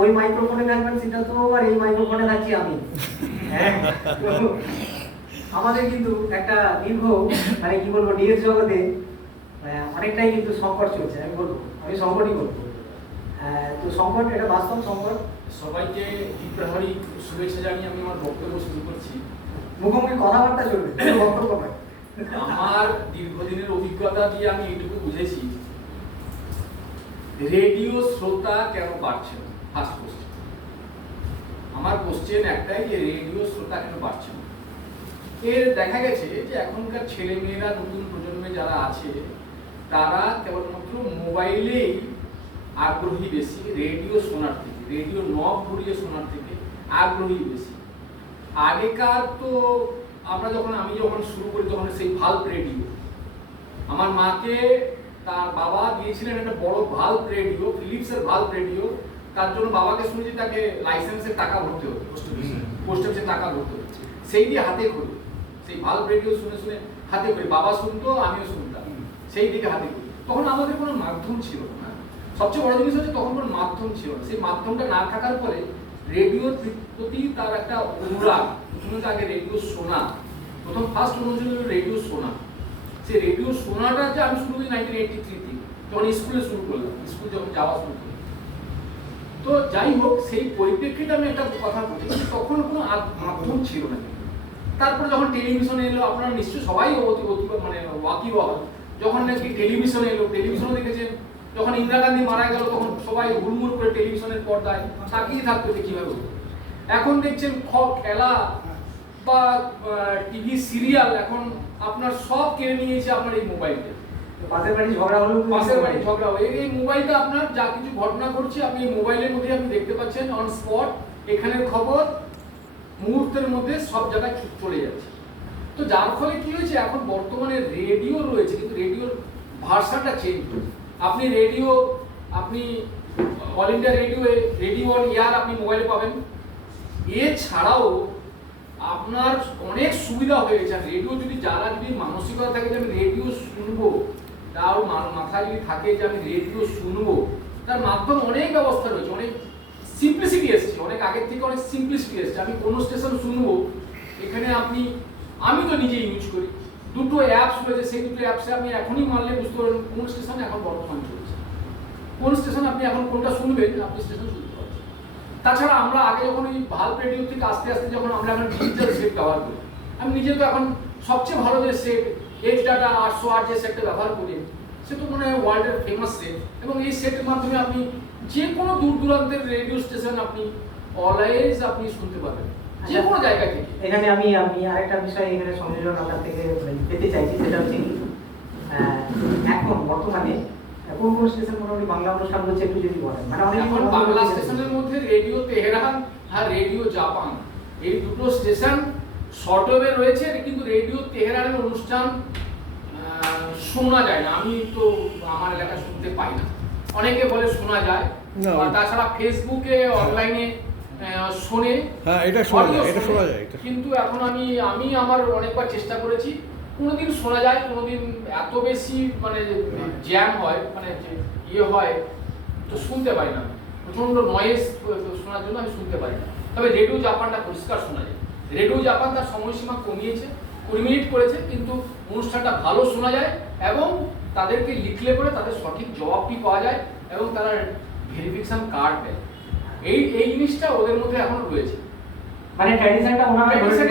ওই মাইক্রোফোনে থাকবেন সেটা তো আর এই মাইক্রোফোনে থাকছি আমি। হ্যাঁ। আমাদের কিন্তু একটা দীর্ঘ মানে কি বলব ডিএস জগতে অনেকটাই কিন্তু সংকট চলছে আমি বলব আমি সংকটই বলব। তো সংকট এটা বাস্তব সংকট। সবাইকে দ্বিপ্রহরী শুভেচ্ছা জানিয়ে আমি আমার বক্তব্য শুরু করছি। মুখোমুখি কথাবার্তা চলবে বক্তব্য আমার দীর্ঘদিনের অভিজ্ঞতা দিয়ে আমি এইটুকু বুঝেছি রেডিও শ্রোতা কেন বাড়ছে না? ফার্স্ট কোশ্চেন আমার কোশ্চেন একটাই যে রেডিও শ্রোতা কেন বাড়ছে না? এর দেখা গেছে যে এখনকার ছেলে মেয়েরা নতুন প্রজন্মে যারা আছে, তারা কেবলমাত্র মোবাইলেই আগ্রহী বেশি রেডিও শোনার থেকে, রেডিও নব ঘুরিয়ে শোনার থেকে আগ্রহী বেশি। আগেকার তো আমরা যখন, আমি যখন শুরু করি তখন সেই ভাল্ব রেডিও। আমার মাকে তার বাবা দিয়েছিলেন একটা বড় ভালো রেডিও ফিলিপসের ভালো রেডিও তার জন্য বাবাকে শুনেছি তাকে লাইসেন্সের টাকা ভরতে হতো পোস্ট অফিসে পোস্ট অফিসে টাকা ভরতে হতো। সেই দিয়ে হাতে করি সেই ভালো রেডিও শুনে শুনে হাতে করি বাবা শুনতো আমিও শুনতাম। সেই দিকে হাতে করি তখন আমাদের কোনো মাধ্যম ছিল না সবচেয়ে বড় জিনিস হচ্ছে তখন কোনো মাধ্যম ছিল না। সেই মাধ্যমটা না থাকার পরে রেডিওর প্রতি তার একটা অনুরাগ। প্রথমত আগে রেডিও শোনা। প্রথম ফার্স্ট অনুযায়ী রেডিও শোনা। সেই রেডিও শোনাটা যে আমি শুরু করি নাইনটিন এইটি থ্রিতে যখন স্কুলে শুরু করলাম, স্কুল যখন যাওয়া শুরু করি তো যাই হোক, সেই পরিপ্রেক্ষিতে আমি একটা কথা বলি তখন কোনো মাধ্যম ছিল না। তারপরে যখন টেলিভিশন এলো, আপনারা নিশ্চয়ই সবাই অতি মানে ওয়াকি যখন নাকি টেলিভিশন এলো টেলিভিশন দেখেছেন, যখন ইন্দিরা গান্ধী মারা গেল, তখন সবাই হুড়মুড় করে টেলিভিশনের পর্দায় তাকিয়ে থাকতো যে কীভাবে এখন দেখছেন খ, খেলা বা টিভি সিরিয়াল এখন আপনার সব কেড়ে নিয়েছে আপনার এই মোবাইলটা। পাশের বাড়ি ঝগড়া হলো পাশের বাড়ি ঝগড়া হয় এই মোবাইলটা আপনার যা কিছু ঘটনা ঘটছে আপনি এই মোবাইলের মধ্যে আপনি দেখতে পাচ্ছেন অন স্পট এখানের খবর মুহূর্তের মধ্যে সব জায়গায় চলে যাচ্ছে। তো যার ফলে কি হয়েছে এখন বর্তমানে রেডিও রয়েছে কিন্তু রেডিওর ভাষাটা চেঞ্জ আপনি রেডিও আপনি all India radio radio on air আপনি মোবাইলে পাবেন। এছাড়াও আপনার অনেক সুবিধা হয়ে গেছে। রেডিও যদি যারা যদি মানসিকতা থাকে যে আমি রেডিও শুনব, তার মাথায় যদি থাকে যে আমি রেডিও শুনব, তার মাধ্যমে অনেক ব্যবস্থা রয়েছে, অনেক সিম্পলিসিটি এসছে, অনেক আগের থেকে অনেক সিম্পলিসিটি এসছে। আমি কোনো স্টেশন শুনব, এখানে আপনি, আমি তো নিজে ইউজ করি। দুটো অ্যাপস রয়েছে, সেই দুটো অ্যাপসে আপনি এখনই মারলে বুঝতে পারবেন কোন স্টেশনে এখন বর্তমান চলছে। কোন স্টেশন আপনি এখন কোনটা শুনবেন, আপনি স্টেশন পারছেন তাছাড়া আমরা আগে যখন ওই ভালো রেডিও থেকে আস্তে আস্তে যখন আমরা এখন ডিজিটাল সেট ব্যবহার করি আমি নিজে তো এখন সবচেয়ে ভালো যে সেট এইচ ডাটা আটশো আট যে সেটটা ব্যবহার করি সে তো মনে হয় ওয়ার্ল্ডের ফেমাস সেট এবং এই সেটের মাধ্যমে আপনি যে কোনো দূর দূরান্তের রেডিও স্টেশন আপনি অলওয়েজ আপনি শুনতে পাবেন যে কোনো জায়গা থেকে। এখানে আমি আমি আরেকটা বিষয় এখানে সংযোজন আপনার থেকে পেতে চাইছি সেটা হচ্ছে এখন বর্তমানে কোন কোন স্টেশন মোটামুটি বাংলা অনুষ্ঠান হচ্ছে একটু যদি বলেন। মানে অনেক এখন বাংলা স্টেশনের মধ্যে রেডিও তেহরান আর রেডিও জাপান এই দুটো স্টেশন শর্টওয়েভে রয়েছে কিন্তু রেডিও তেহরানের অনুষ্ঠান আহ, শোনা যায় না। আমি তো আমার এলাকায় শুনতে পাই না। অনেকে বলে শোনা যায় তাছাড়া ফেসবুকে অনলাইনে শোনে। হ্যাঁ, এটা শোনা। যায়, এটা শোনা যায়, কিন্তু এখন আমি আমি আমার অনেকবার চেষ্টা করেছি কোনোদিন শোনা যায়, কোনোদিন এত বেশি মানে জ্যাম হয় মানে যে ইয়ে হয়, তো শুনতে পারি না প্রচণ্ড নয়েজ শোনার জন্য আমি শুনতে পারি না। তবে রেডিও জাপানটা পরিষ্কার শোনা যায়। রেডিও জাপান তার সময়সীমা কমিয়েছে, কুড়ি মিনিট করেছে, কিন্তু অনুষ্ঠানটা ভালো শোনা যায় এবং তাদেরকে লিখলে পরে তাদের সঠিক জবাবটি পাওয়া যায় এবং তারা ভেরিফিকেশান কার্ড দেয়। এই এই জিনিসটা ওদের মধ্যে এখনও রয়েছে। মানে ট্র্যাডিশনটা ওনারা ধরে?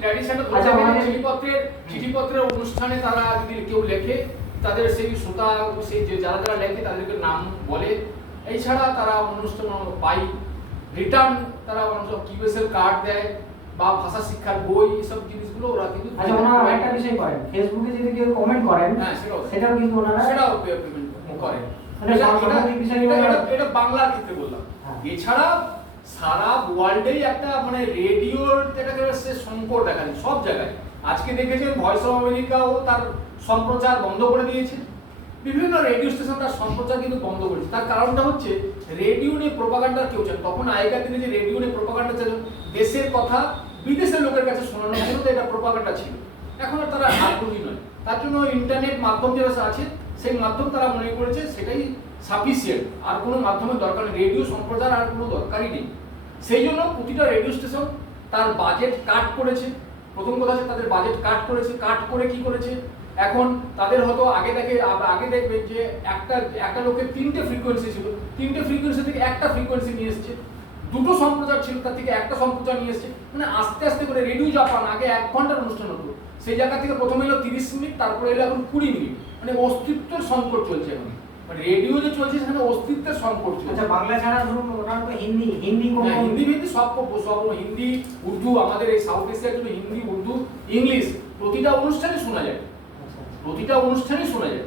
ট্র্যাডিশনটা আচ্ছা, ওনাদের- চিঠিপত্রের চিঠিপত্রের অনুষ্ঠানে তারা যদি কেউ লেখে তাদের সেই শ্রোতা সেই যে যারা যারা লেখে তাদেরকে নাম বলে এছাড়া তারা অনুষ্ঠান পাই রিটার্ন তারা অনেক কিউএসএল কার্ড দেয় বা ভাষা শিক্ষার বই এসব জিনিসগুলো ওরা কিন্তু আচ্ছা ওনারা আরেকটা বিষয় করেন ফেসবুকে যদি কেউ কমেন্ট করেন হ্যাঁ, সেটাও। কিন্তু ওনারা সেটাও পেমেন্ট করে মানে এটা- বাংলার ক্ষেত্রে বললাম হ্যাঁ। এছাড়া সারা ওয়ার্ল্ডেই একটা মানে রেডিওর এটাকে সে সংকট দেখা যায় সব জায়গায়। আজকে দেখেছেন ভয়েস অফ আমেরিকাও তার সম্প্রচার বন্ধ করে দিয়েছে। বিভিন্ন রেডিও স্টেশন তার সম্প্রচার কিন্তু বন্ধ করেছে তার কারণটা হচ্ছে রেডিও নিয়ে প্রোপাগান্ডা কেউ চান তখন আগেকার দিনে যে রেডিও নিয়ে প্রোপাগান্ডা ছিল দেশের কথা বিদেশের লোকের কাছে শোনানোর জন্য তো এটা প্রোপাগান্ডা ছিল। এখন আর তারা আগ্রহী নয়। তার জন্য ইন্টারনেট মাধ্যম যেটা আছে, সেই মাধ্যম তারা মনে করেছে সেটাই সাফিসিয়েন্ট আর কোনো মাধ্যমের দরকার নেই। রেডিও সম্প্রচার আর কোনো দরকারই নেই। সেই জন্য প্রতিটা রেডিও স্টেশন তার বাজেট কাট করেছে। প্রথম কথা হচ্ছে তাদের বাজেট কাট করেছে। কাট করে কি করেছে? এখন তাদের হয়তো আগে দেখে আগে দেখবে যে একটা একটা লোকের তিনটে ফ্রিকোয়েন্সি ছিল। তিনটে ফ্রিকোয়েন্সি থেকে একটা ফ্রিকোয়েন্সি নিয়ে এসছে। দুটো সম্প্রচার ছিল, তার থেকে একটা সম্প্রচার নিয়ে এসছে। মানে আস্তে আস্তে করে রেডিও জাপান আগে এক ঘণ্টার অনুষ্ঠান হতো। সেই জায়গা থেকে প্রথমে এলো তিরিশ মিনিট, তারপরে এলো এখন কুড়ি মিনিট। মানে অস্তিত্বের সংকট চলছে এখন। রেডিও যে চলছে সেখানে অস্তিত্বের সংকট চলছে আচ্ছা বাংলা ছাড়া ধরুন ওটা তো হিন্দি হিন্দি হিন্দি হিন্দি সব সব হিন্দি উর্দু আমাদের এই সাউথ এশিয়ার জন্য হিন্দি উর্দু ইংলিশ প্রতিটা অনুষ্ঠানে শোনা যায়। আচ্ছা। প্রতিটা অনুষ্ঠানেই শোনা যায়।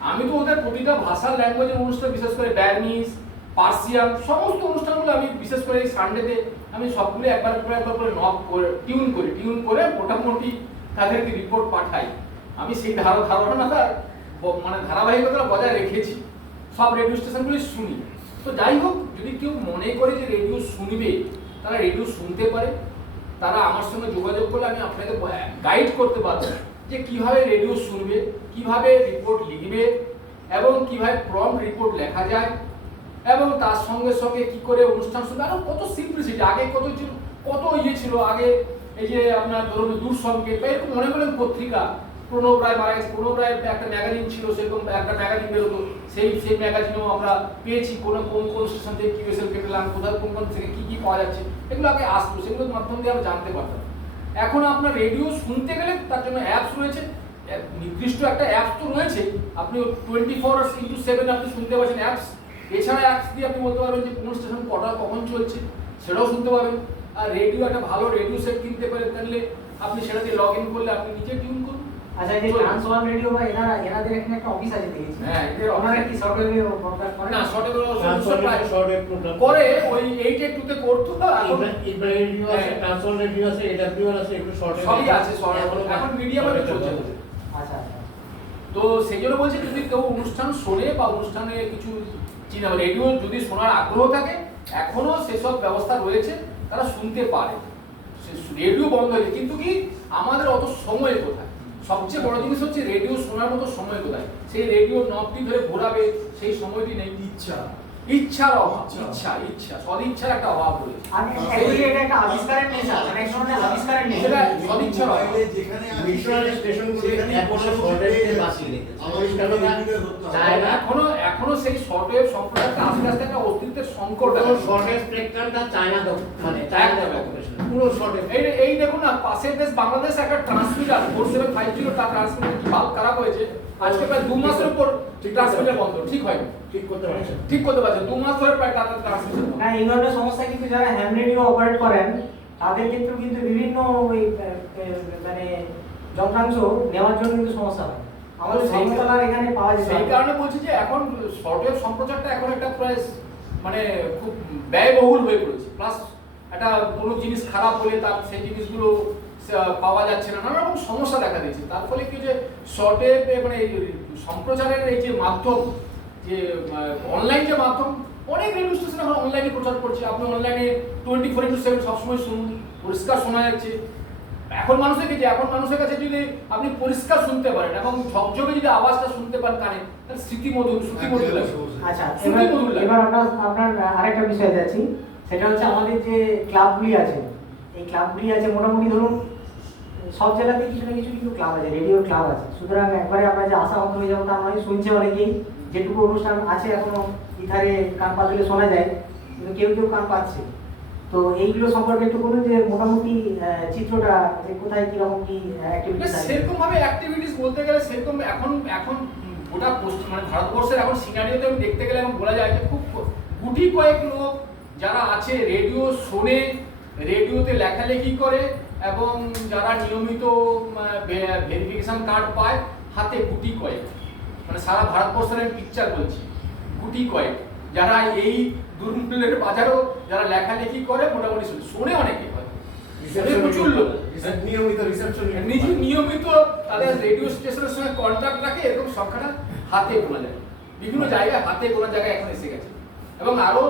আমি তো ওদের প্রতিটা ভাষার ল্যাঙ্গুয়েজের অনুষ্ঠান বিশেষ করে ব্যারমিজ পার্সিয়ান সমস্ত অনুষ্ঠানগুলো আমি বিশেষ করে এই সানডেতে আমি সবগুলো একবার করে একবার করে নক করে টিউন করি। টিউন করে মোটামুটি তাদেরকে রিপোর্ট পাঠাই। আমি সেই ধারণা ধারণাটা ব- মানে ধারাবাহিকতা বজায় রেখেছি। সব রেডিও স্টেশনগুলি শুনি। তো যাই হোক, যদি কেউ মনে করে যে রেডিও শুনবে, তারা রেডিও শুনতে পারে। তারা আমার সঙ্গে যোগাযোগ করলে আমি আপনাকে গাইড করতে পারব যে কীভাবে রেডিও শুনবে, কীভাবে রিপোর্ট লিখবে, এবং কীভাবে প্রম রিপোর্ট লেখা যায়, এবং তার সঙ্গে সঙ্গে কি করে অনুষ্ঠান শুনবে, আরও কত সিম্পলিসিটি আগে কত কত ইয়ে ছিল, আগে এই যে আপনার ধরুন দূর সংকেত বা এরকম মনে করেন পত্রিকা প্রণব রায় মারা গেছে প্রণব একটা ম্যাগাজিন ছিল, সেরকম একটা ম্যাগাজিন বেরোতো। সেই সেই ম্যাগাজিনেও আমরা পেয়েছি, কোন কোন কোন স্টেশন থেকে কি রেজাল্ট পেলাম, কোথায়, কোন কোন থেকে কী কী পাওয়া যাচ্ছে, এগুলো আগে আসতো, সেগুলোর মাধ্যম দিয়ে আমরা জানতে পারতাম। এখন আপনার রেডিও শুনতে গেলে তার জন্য অ্যাপস রয়েছে। নির্দিষ্ট একটা অ্যাপস তো রয়েছে। আপনি twenty four hours into seven আপনি শুনতে পাচ্ছেন অ্যাপস এছাড়া অ্যাপস দিয়ে আপনি বলতে পারবেন যে কোন স্টেশন কটা, কখন চলছে, সেটাও শুনতে পাবেন। আর রেডিও একটা ভালো রেডিও সেট কিনতে পারেন, তাহলে আপনি সেটা দিয়ে লগ ইন করলে আপনি নিজে টিউন আচ্ছা এই যে ট্রান্সওয়াল রেডিও বা এনারা এনাদের এখানে একটা অফিস আছে দেখেছি। হ্যাঁ, এদের ওনারা কি সফটওয়্যার ব্রডকাস্ট করে না শর্টে ট্রান্সফার শর্টওয়েভ প্রোগ্রাম করে ওই এইট এইট টুতে করতো এখন ইব্রাহিম রেডিও আছে হ্যাঁ। ট্রান্সফার রেডিও আছে এডব্লিউআর আছে এগুলো শর্টওয়েভ সবই আছে শর্ট এখন মিডিয়ামে চলছে। আচ্ছা আচ্ছা। তো সেই জন্য বলছি যদি কেউ অনুষ্ঠান শোনে বা অনুষ্ঠানে কিছু চিনা রেডিও যদি শোনার আগ্রহ থাকে এখনও সেসব ব্যবস্থা রয়েছে তারা শুনতে পারে। রেডিও বন্ধ হয়েছে কিন্তু কি আমাদের অত সময় কোথায়? সবচেয়ে বড় জিনিস হচ্ছে রেডিও শোনার মতো সময় কোথায়? সেই রেডিও নবটি ধরে ঘোরাবে সেই সময়টি নেই। ইচ্ছা। ইচ্ছার অভাব। ইচ্ছা। ইচ্ছা সদিচ্ছার একটা অভাব একটা আবিষ্কারের নেশা। মানে এখনও এখনও সেই শর্টওয়েভ সম্প্রদায়টা আস্তে আস্তে একটা অস্তিত্বের সংকট শর্টওয়েভ স্পেকট্রামটা চায়না মানে চায়না। পুরো শর্টওয়েভ এই এই দেখুন না পাশের দেশ বাংলাদেশ একটা transmitter four seven five zero তার ট্রান্সমিটার কি ভালো খারাপ হয়েছে। আজকে প্রায় দু মাসের উপর ট্রান্সমিটার বন্ধ। ঠিক হয়নি ঠিক করতে পারছে ঠিক করতে পারছে দু মাস ধরে প্রায় তাদের ট্রান্সমিটার না এই ধরনের সমস্যা কিন্তু যারা হ্যাম রেডিও অপারেট করেন তাদের ক্ষেত্রেও কিন্তু বিভিন্ন ওই মানে যন্ত্রাংশ নেওয়ার জন্য কিন্তু সমস্যা হয়। আমাদের ধর্মতলার এখানে পাওয়া যেত সেই কারণে বলছি যে এখন শর্টওয়েভ সম্প্রচারটা এখন একটা প্রায় মানে খুব ব্যয়বহুল হয়ে পড়েছে। প্লাস একটা কোনো জিনিস খারাপ হলে তার সেই জিনিসগুলো পাওয়া যাচ্ছে না নানা রকম সমস্যা দেখা দিয়েছে। তার ফলে কি যে শর্টওয়েভ মানে সম্প্রচারের এই যে মাধ্যম যে অনলাইন যে মাধ্যম অনেক রেডিও স্টেশন এখন অনলাইনে প্রচার করছে। আপনি অনলাইনে টোয়েন্টি ফোর ইন্টু সেভেন সবসময় শুনুন পরিষ্কার শোনা যাচ্ছে। এখন মানুষের কাছে এখন মানুষের কাছে যদি আপনি পরিষ্কার শুনতে পারেন এবং ঝকঝকে যদি আওয়াজটা শুনতে পান কানে তাহলে স্মৃতি মধুর শ্রুতি মধুর লাগে। আচ্ছা এবার আপনার আপনার আরেকটা বিষয়ে যাচ্ছি। সেটা হচ্ছে আমাদের যে ক্লাবগুলি আছে এই ক্লাবগুলি আছে মোটামুটি ধরুন সব জেলাতে কিছু না কিছু কিন্তু ক্লাব আছে রেডিও ক্লাব আছে। সুতরাং একবারে আমরা যে আশা হয়ে যাব তা নয় শুনছে অনেকেই যেটুকু অনুষ্ঠান আছে এখনও ইথারে কান পাতলে শোনা যায় কিন্তু কেউ কেউ কান পাচ্ছে। তো এইগুলো সম্পর্কে একটু বলুন যে মোটামুটি চিত্রটা যে কোথায় কীরকম কি অ্যাক্টিভিটিস সেরকম ভাবে অ্যাক্টিভিটিস বলতে গেলে সেরকম এখন এখন গোটা পশ্চিম মানে ভারতবর্ষের এখন সিনারিওতে আমি দেখতে গেলে এখন বলা যায় যে খুব গুটি কয়েক লোক যারা আছে রেডিও শোনে রেডিওতে লেখালেখি করে এবং যারা নিয়মিত ভেরিফিকেশন কার্ড পায় হাতে গুটি কয়েক। মানে সারা ভারতবর্ষের আমি পিকচার বলছি গুটি কয়েক। যারা এই দুর্মূল্যের বাজারেও যারা লেখালেখি করে মোটামুটি শোনে। শোনে অনেকে হয়। প্রচুর লোক। নিয়মিত রিসেপশন নিয়মিত তাদের রেডিও স্টেশনের সঙ্গে কন্ট্যাক্ট রাখে এরকম সংখ্যাটা হাতে গোনা যায়। বিভিন্ন জায়গায় হাতে গোনা জায়গায় এখন এসে গেছে। এবং আরও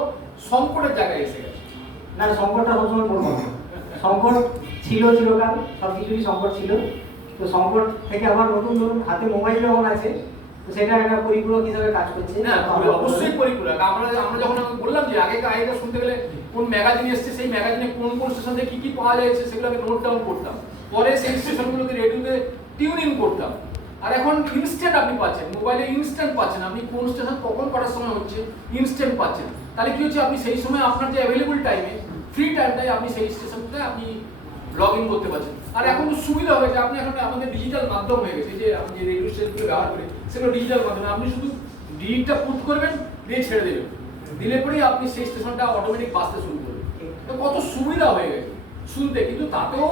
সংকটের জায়গায় এসে গেছে। না সংকটটা সবসময় না। সংকট ছিল চিরকাল সব কিছুরই সংকট ছিল। তো সংকট থেকে আবার নতুন ধরুন হাতে মোবাইল যখন আছে তো সেটা একটা পরিপূরক হিসেবে কাজ করছে। না অবশ্যই পরিপূরক। আমরা আমরা যখন আমি বললাম যে আগে আগে শুনতে গেলে কোন ম্যাগাজিন এসছে সেই ম্যাগাজিনে কোন কোন স্টেশন থেকে কি কি পাওয়া যাচ্ছে সেগুলো আমি নোট ডাউন করতাম। পরে সেই স্টেশনগুলোকে রেডিওতে টিউন ইন করতাম। আর এখন ইনস্ট্যান্ট আপনি পাচ্ছেন। মোবাইলে ইনস্ট্যান্ট পাচ্ছেন। আপনি কোন স্টেশন কখন কটার সময় হচ্ছে ইনস্ট্যান্ট পাচ্ছেন। তাহলে কি হচ্ছে, আপনি সেই সময় আপনার যে অ্যাভেলেবল টাইমে ফ্রি টাইমটাই আপনি সেই স্টেশনটা আপনি লগ ইন করতে পারছেন। আর এখন তো সুবিধা হয়েছে আপনি এখন আমাদের ডিজিটাল মাধ্যম হয়ে গেছে, যে আপনি যে রেডিও স্টেশনগুলো ব্যবহার করি সেগুলো ডিজিটাল মাধ্যমে আপনি শুধু ডিটটা পুট করবেন, দিয়ে ছেড়ে দেবেন। দিলে পরেই আপনি সেই স্টেশনটা অটোমেটিক বাজতে শুরু করবেন। তো কত সুবিধা হয়ে গেছে শুনতে, কিন্তু তাতেও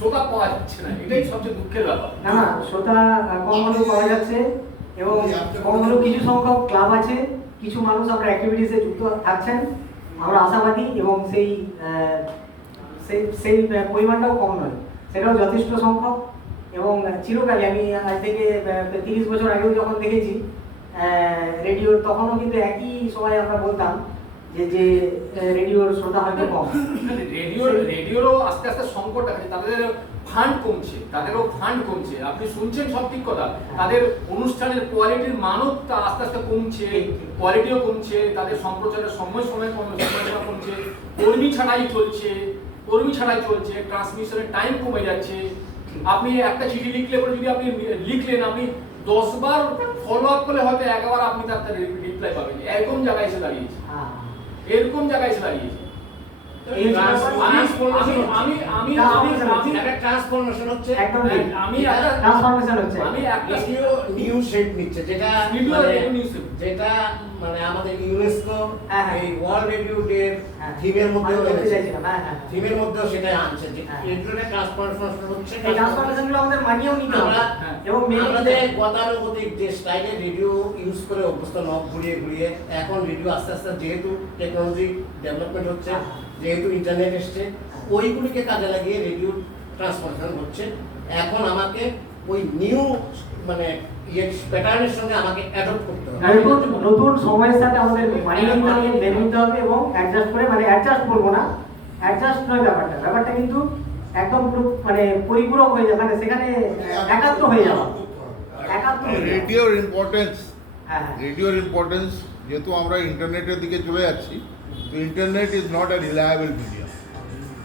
শ্রোতা পাওয়া যাচ্ছে না, এটাই সবচেয়ে দুঃখের ব্যাপার। না না, শ্রোতা কম হলেও পাওয়া যাচ্ছে এবং কম হলেও কিছু সংখ্যক ক্লাব আছে, কিছু মানুষ আমরা অ্যাক্টিভিটিসে যুক্ত থাকছেন, আমরা আশাবাদী এবং সেই সেই পরিমাণটাও কম নয়, সেটাও যথেষ্ট সংখ্যক এবং চিরকালই আমি আজ থেকে তিরিশ বছর আগেও যখন দেখেছি রেডিওর তখনও কিন্তু একই সময় আমরা বলতাম যে যে রেডিওর শ্রোতা হয়তো কম। রেডিও রেডিওরও আস্তে আস্তে সংকট দেখা তাদের ফান্ড কমছে তাদেরও ফান্ড কমছে। আপনি শুনছেন সব ঠিক কথা। তাদের অনুষ্ঠানের কোয়ালিটির মানও তা আস্তে আস্তে কমছে কোয়ালিটিও কমছে তাদের সম্প্রচারের সময় সময় কমে সময় সময় কমছে কর্মী ছাড়াই চলছে কর্মী ছাড়াই চলছে ট্রান্সমিশনের টাইম কমে যাচ্ছে। আপনি একটা চিঠি লিখলে পরে যদি আপনি লিখলেন আপনি দশ বার ফলো আপ করলে হয়তো একবার আপনি তার রিপ্লাই পাবেন। এরকম জায়গায় এসে দাঁড়িয়েছে। হ্যাঁ। এরকম জায়গায় এসে দাঁড়িয়েছে। আমি একটা ট্রান্সফরমেশন হচ্ছে। আমি ট্রান্সফরমেশন হচ্ছে। আমি একটা নিউ শেপ নিচ্ছে যেটা Video radio new shape। যেটা মানে আমাদের ইউনেস্কো হ্যাঁ, হ্যাঁ। এই ওয়ার্ল্ড রেডিও ডে হ্যাঁ। থিমের হ্যাঁ, হ্যাঁ। থিমের মধ্যেও সেটা আনছে যে হ্যাঁ। রেডিওটা ট্রান্সফরমেশন হচ্ছে এই ট্রান্সফরমেশনগুলো আমাদের মানিয়েও নিতে হবে হ্যাঁ। এবং আমাদের গতানুগতিক যে স্টাইলে রেডিও ইউজ করে অভ্যস্ত নব ঘুরিয়ে ঘুরিয়ে এখন রেডিও আস্তে আস্তে যেহেতু টেকনোলজি ডেভেলপমেন্ট হচ্ছে হ্যাঁ। যেহেতু ইন্টারনেট এসছে ওইগুলিকে কাজে লাগিয়ে রেডিও ট্রান্সফরমেশন হচ্ছে এখন আমাকে ওই নিউ মানে প্যাটার্নের সঙ্গে আমাকে অ্যাডপ্ট করতে হবে। নতুন সময়ের সাথে আমাদের মানিয়ে নিতে হবে মেনে নিতে হবে এবং অ্যাডজাস্ট করে মানে অ্যাডজাস্ট করব না অ্যাডজাস্ট নয় ব্যাপারটা। ব্যাপারটা কিন্তু একদম মানে পরিপূরক হয়ে যাবে মানে সেখানে একাত্ম হয়ে যাওয়া। একাত্ম রেডিওর ইম্পর্টেন্স রেডিওর ইম্পর্টেন্স যেহেতু আমরা ইন্টারনেটের দিকে চলে যাচ্ছি তো internet is not a reliable media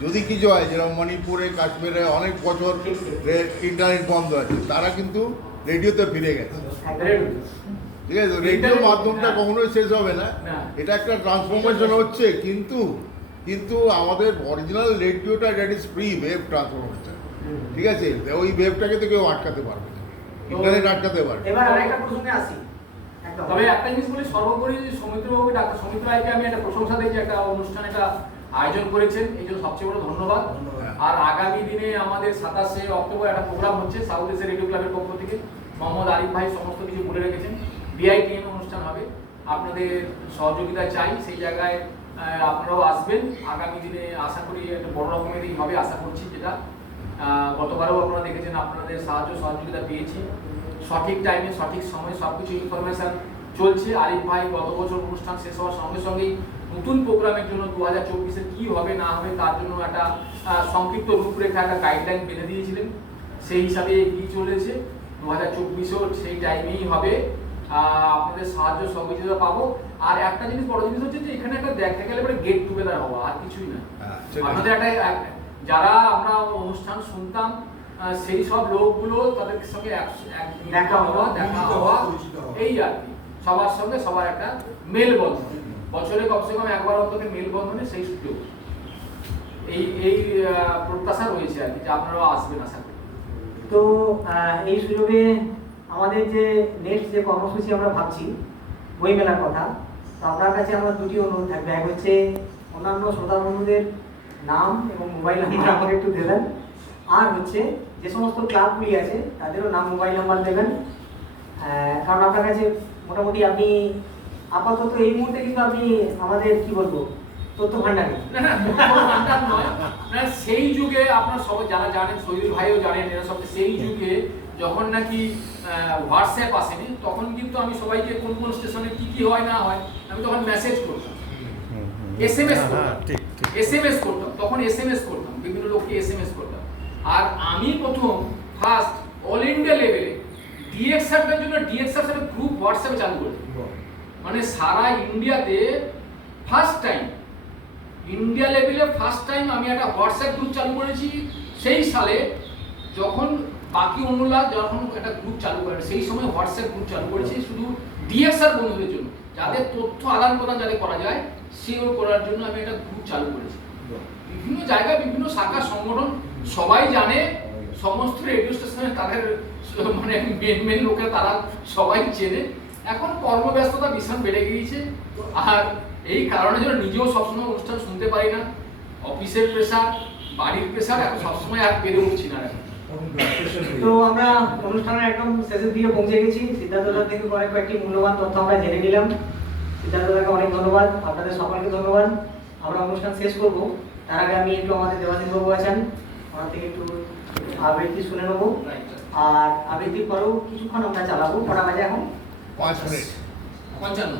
যদি কিছু হয় যেরকম মণিপুরে কাশ্মীরে অনেক বছর ইন্টারনেট বন্ধ আছে তারা কিন্তু রেডিওতে ফিরে গেছে। ঠিক আছে? Internet- মাধ্যমটা। কখনোই শেষ হবে না। এটা একটা ট্রান্সফরমেশন হচ্ছে কিন্তু কিন্তু আমাদের original রেডিওটা that is free wave transformation ঠিক আছে? ওই ওয়েভটাকে তো কেউ আটকাতে পারবে না। ইন্টারনেট আটকাতে পারবে এবার আরেকটা প্রসঙ্গে আসি। তবে একটা জিনিস বলি সর্বোপরি সৌমিত্রবাবু ডাক্তার সৌমিত্র রায়কে আমি একটা প্রশংসা দিই যে একটা অনুষ্ঠান একটা আয়োজন করেছেন। এই জন্য সবচেয়ে বড় ধন্যবাদ। ধন্যবাদ। আর আগামী দিনে আমাদের সাতাশে অক্টোবর একটা প্রোগ্রাম হচ্ছে সাউথ এশিয়া রেডিও ক্লাবের পক্ষ থেকে। মোহাম্মদ আরিফ ভাই সমস্ত কিছু বলে রেখেছেন। বিআইটিএন অনুষ্ঠান হবে। আপনাদের সহযোগিতা চাই। সেই জায়গায় আপনারাও আসবেন। আগামী দিনে আশা করি একটা বড় রকমেরই হবে, আশা করছি যেটা। গতবারও আপনারা দেখেছেন, আপনাদের সাহায্য, সহযোগিতা পেয়েছি। সঠিক টাইমে সঠিক সময়ে সব কিছু ইনফরমেশন চলছে। আরিফ ভাই, গত বছর অনুষ্ঠান শেষ হওয়ার সঙ্গে সঙ্গেই নতুন প্রোগ্রামের জন্য দু হাজার চব্বিশে কী হবে না হবে তার জন্য একটা সংক্ষিপ্ত রূপরেখা একটা গাইডলাইন বেঁধে দিয়েছিলেন। সেই হিসাবে এগিয়ে চলেছে। দু হাজার চব্বিশেও সেই টাইমেই হবে। আপনাদের সাহায্য সহযোগিতা পাবো। আর একটা জিনিস বড় জিনিস হচ্ছে যে এখানে একটা দেখা গেলে পরে গেট টুগেদার হওয়া আর কিছুই না। হ্যাঁ। আপনাদের একটা যারা আমরা অনুষ্ঠান শুনতাম সেই সব লোকগুলো তাদের সঙ্গে দেখা হওয়া, দেখা হওয়া। এই আর কি। সবার সঙ্গে সবার একটা মেলবন্ধন। বছরে কমসে কম একবার অন্তত মেলবন্ধনে সেই সুযোগ। এই এই প্রত্যাশা রয়েছে আর কি, যে আপনারাও আসবেন আশা করি। তো এই সুযোগে আমাদের যে নেক্সট যে কর্মসূচি আমরা ভাবছি, বই মেলার কথা, তো আপনার কাছে আমার দুটি অনুরোধ থাকবে। এক হচ্ছে, অন্যান্য শ্রোতা বন্ধুদের নাম এবং মোবাইল নাম্বার আমাকে একটু দেবেন। আর হচ্ছে, যে সমস্ত ক্লাবগুলি আছে, তাদেরও নাম, মোবাইল নাম্বার দেবেন। কারণ আপনার কাছে মোটামুটি আপনি আপাতত এই মুহূর্তে কিন্তু আপনি আমাদের কি বলব তথ্য ভান্ডারী না, না, কোনো ভান্ডার নয়। না, সেই যুগে আপনার সবাই যারা জানেন শহীদুল ভাইও জানেন এরা সব সেই যুগে যখন নাকি হোয়াটসঅ্যাপ আসেনি তখন কিন্তু আমি সবাইকে কোন কোন স্টেশনে কি কি হয় না হয় আমি তখন মেসেজ করতাম। এস এম এস করতাম। এস এম এস করতাম তখন এস এম এস করতাম বিভিন্ন লোককে এস এম এস করতাম। আর আমি প্রথম ফার্স্ট অল ইন্ডিয়া লেভেলে ডিএক্সআরটার জন্য ডিএক্সআর গ্রুপ হোয়াটসঅ্যাপে চালু করে মানে সারা ইন্ডিয়াতে ফার্স্ট টাইম ইন্ডিয়া লেভেলে ফার্স্ট টাইম আমি একটা হোয়াটসঅ্যাপ গ্রুপ চালু করেছি। সেই সালে যখন বাকি অন্যরা যখন একটা গ্রুপ চালু করে, সেই সময় হোয়াটসঅ্যাপ গ্রুপ চালু করেছি শুধু ডিএক্সআর বন্ধুদের জন্য। যাদের তথ্য আদান প্রদান যাতে করা যায়, সেও করার জন্য আমি একটা গ্রুপ চালু করেছি। বিভিন্ন জায়গায় বিভিন্ন শাখা সংগঠন সবাই জানে, সমস্ত রেডিও স্টেশনে তাদের মানে মেন মেন লোকেরা তারা সবাই চেনে। এখন কর্মব্যস্ততা ভীষণ বেড়ে গিয়েছে। আর এই কারণে জন্য নিজেও সবসময় অনুষ্ঠান শুনতে পারি না। অফিসের প্রেশার বাড়ির প্রেশার এখন সবসময় আর পেরে উঠছি না। তো আমরা অনুষ্ঠানের একদম শেষের দিকে পৌঁছে গেছি। সিদ্ধার্থ দার থেকে অনেক কয়েকটি মূল্যবান তথ্য আমরা জেনে নিলাম। সিদ্ধার্থদাকে অনেক ধন্যবাদ। আপনাদের সকলকে ধন্যবাদ। আমরা অনুষ্ঠান শেষ করব। তার আগে আমি একটু আমাদের দেবাশিস বাবু আছেন। ওনার থেকে একটু আবৃত্তি শুনে নেব। আর আবৃত্তির পরেও কিছুক্ষণ আমরা চালাবো। কটা বাজে এখন। 关键的关键的